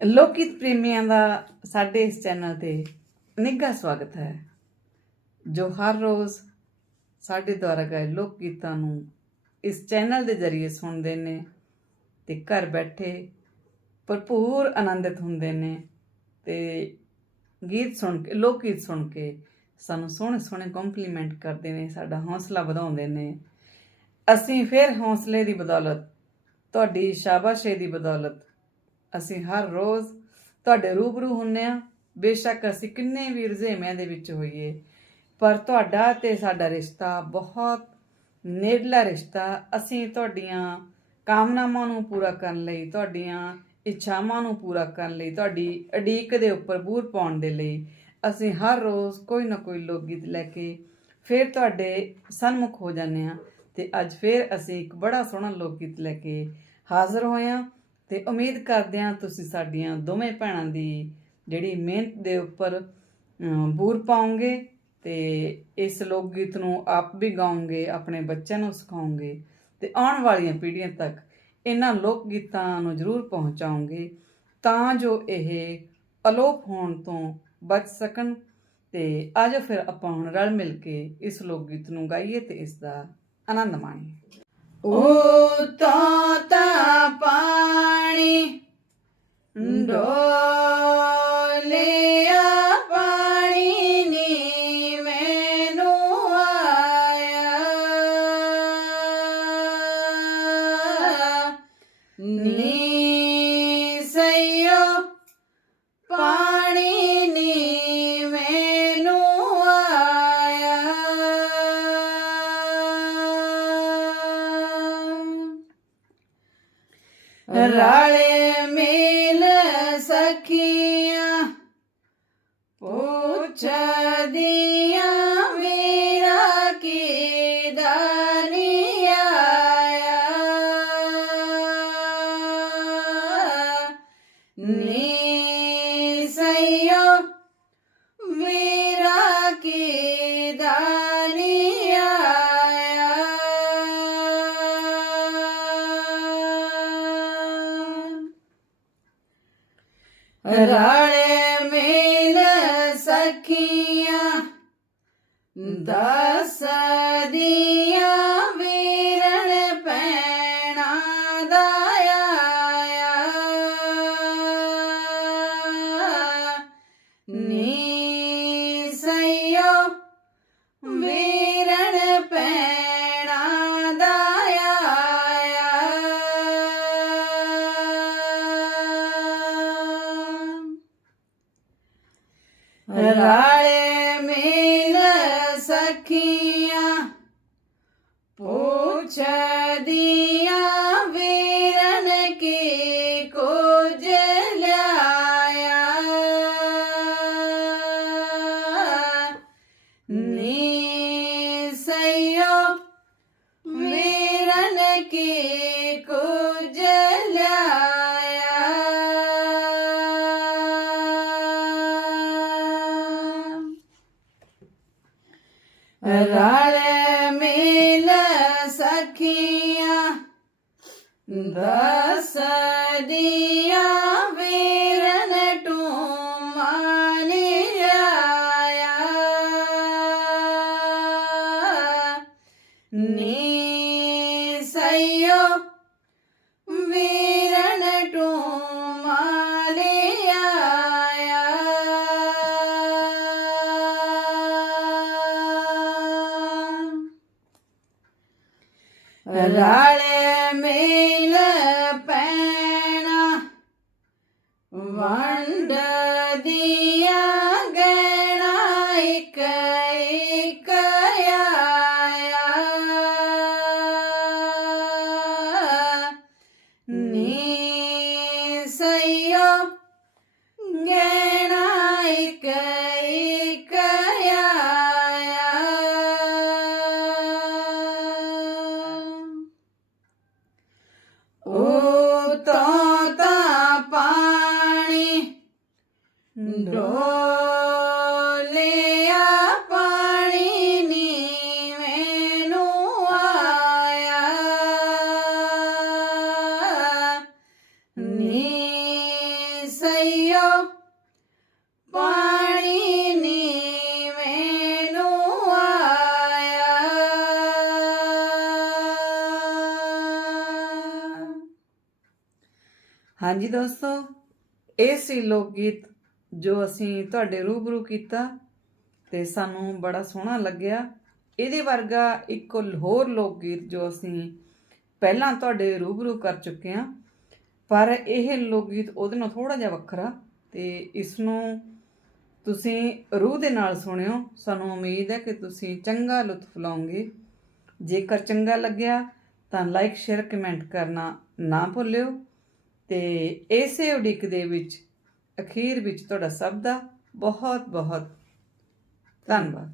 ਲੋਕਿਤ ਪ੍ਰੇਮੀਆਂ ਦਾ ਸਾਡੇ ਇਸ ਚੈਨਲ ਤੇ ਨਿੱਘਾ ਸਵਾਗਤ ਹੈ, ਜੋ ਹਰ ਰੋਜ਼ ਸਾਡੇ ਦੁਆਰਾ ਗਾਏ ਲੋਕ ਗੀਤਾਂ ਨੂੰ ਇਸ ਚੈਨਲ ਦੇ ਜ਼ਰੀਏ ਸੁਣਦੇ ਨੇ ਤੇ ਘਰ ਬੈਠੇ ਭਰਪੂਰ ਆਨੰਦਿਤ ਹੁੰਦੇ ਨੇ ਤੇ ਗੀਤ ਸੁਣ ਕੇ ਲੋਕ ਗੀਤ ਸੁਣ ਕੇ ਸਾਨੂੰ ਸੋਹਣੇ ਸੋਹਣੇ ਕੰਪਲੀਮੈਂਟ ਕਰਦੇ ਨੇ, ਸਾਡਾ ਹੌਸਲਾ ਵਧਾਉਂਦੇ ਨੇ। ਅਸੀਂ ਫਿਰ ਹੌਸਲੇ ਦੀ ਬਦੌਲਤ, ਤੁਹਾਡੀ ਸ਼ਾਬਾਸ਼ੇ ਦੀ ਬਦੌਲਤ ਅਸੀਂ ਹਰ ਰੋਜ਼ ਤੁਹਾਡੇ ਰੂਬਰੂ ਹੁੰਨੇ ਆ ਬੇਸ਼ੱਕ ਅਸੀਂ ਕਿੰਨੇ ਵੀ ਰੁਝੇਵਿਆਂ ਦੇ ਵਿੱਚ ਹੋਈਏ, ਪਰ ਤੁਹਾਡਾ ਤੇ ਸਾਡਾ ਰਿਸ਼ਤਾ ਬਹੁਤ ਨੇੜਲਾ ਰਿਸ਼ਤਾ। ਅਸੀਂ ਤੁਹਾਡੀਆਂ ਕਾਮਨਾਵਾਂ ਨੂੰ ਪੂਰਾ ਕਰਨ ਲਈ, ਤੁਹਾਡੀਆਂ ਇੱਛਾਵਾਂ ਨੂੰ ਪੂਰਾ ਕਰਨ ਲਈ, ਤੁਹਾਡੀ ਅਡੀਕ ਦੇ ਉੱਪਰ ਬੂਰ ਪਾਉਣ ਦੇ ਲਈ ਅਸੀਂ ਹਰ ਰੋਜ਼ ਕੋਈ ਨਾ ਕੋਈ ਲੋਕ ਗੀਤ ਲੈ ਕੇ ਫਿਰ ਤੁਹਾਡੇ ਸਨਮੁਖ ਹੋ ਜਾਂਦੇ ਆ ਤੇ ਅੱਜ ਫਿਰ ਅਸੀਂ ਇੱਕ ਬੜਾ ਸੋਹਣਾ ਲੋਕ ਗੀਤ ਲੈ ਕੇ ਹਾਜ਼ਰ ਹੋਏ ਹਾਂ। ਤੇ ਉਮੀਦ ਕਰਦੇ ਹਾਂ ਤੁਸੀਂ ਸਾਡੀਆਂ ਦੋਵੇਂ ਭੈਣਾਂ ਦੀ ਜਿਹੜੀ ਮਿਹਨਤ ਦੇ ਉੱਪਰ ਬੂਰ ਪਾਉਂਗੇ ਤੇ ਇਸ ਲੋਕ ਗੀਤ ਨੂੰ ਆਪ ਵੀ ਗਾਉਂਗੇ ਆਪਣੇ ਬੱਚਿਆਂ ਨੂੰ ਸਿਖਾਉਂਗੇ ਤੇ ਆਉਣ ਵਾਲੀਆਂ ਪੀੜ੍ਹੀਆਂ ਤੱਕ ਇਹਨਾਂ ਲੋਕ ਗੀਤਾਂ ਨੂੰ ਜ਼ਰੂਰ ਪਹੁੰਚਾਉਂਗੇ ਤਾਂ ਜੋ ਇਹ ਅਲੋਪ ਹੋਣ ਤੋਂ ਬਚ ਸਕਣ ਤੇ ਅੱਜ ਫਿਰ ਆਪਾਂ ਹੁਣ ਰਲ ਮਿਲ ਕੇ ਇਸ ਲੋਕ ਗੀਤ ਨੂੰ ਗਾਈਏ ਤੇ ਇਸ ਦਾ ਆਨੰਦ ਮਾਣੀਏ। ਓ ਤੋਤਾ ਡੋਲਿਆ ਪਾਣੀ ਨੀ ਮੈਨੂੰ ਆਇਆ। ਨੀ ਸਈਓ ਪਾਣੀ ਨੀ ਮੈਨੂੰ ਆਇਆ। ਰਾ ਸਖੀਆਂ ਦਸ ਰਾਲੇ ਮਿਲ ਸਖੀਆਂ ਪੁੱਛਦੀਆਂ ਸਖੀਆਂ ਦਸ ਦੀਆਂ ਰਲੇ ਮੇਲ ਪੈਣਾ ਵੰਡ ਡੋਲਿਆ ਪਾਣੀ ਨੀ ਮੈਨੂੰ ਆਇਆ। ਸਈਓ ਪਾਣੀ ਨੀਵੇਂ ਨੂੰ ਆਇਆ। ਹਾਂਜੀ ਦੋਸਤੋ, ਇਹ ਸੀ ਲੋਕ ਗੀਤ ਜੋ ਅਸੀਂ ਤੁਹਾਡੇ ਰੂਬਰੂ ਕੀਤਾ ਤੇ ਸਾਨੂੰ ਬੜਾ ਸੋਹਣਾ ਲੱਗਿਆ। ਇਹਦੇ ਵਰਗਾ ਇੱਕ ਹੋਰ ਲੋਕ ਗੀਤ ਜੋ ਅਸੀਂ ਪਹਿਲਾਂ ਤੁਹਾਡੇ ਰੂਬਰੂ ਕਰ ਚੁੱਕੇ ਹਾਂ, ਪਰ ਇਹ ਲੋਕ ਗੀਤ ਉਹਦੇ ਨਾਲ ਥੋੜਾ ਜਿਹਾ ਵੱਖਰਾ ਤੇ ਇਸ ਨੂੰ ਤੁਸੀਂ ਰੂਹ ਦੇ ਨਾਲ ਸੁਣਿਓ। ਸਾਨੂੰ ਉਮੀਦ ਹੈ ਕਿ ਤੁਸੀਂ ਚੰਗਾ ਲੁਤਫ ਲਓਗੇ। ਜੇਕਰ ਚੰਗਾ ਲੱਗਿਆ ਤਾਂ ਲਾਈਕ, ਸ਼ੇਅਰ, ਕਮੈਂਟ ਕਰਨਾ ਨਾ ਭੁੱਲਿਓ ਤੇ ਇਸੇ ਉਡੀਕ ਦੇ ਵਿੱਚ ਅਖੀਰ ਵਿੱਚ ਤੁਹਾਡਾ ਸਭ ਦਾ ਬਹੁਤ ਬਹੁਤ ਧੰਨਵਾਦ।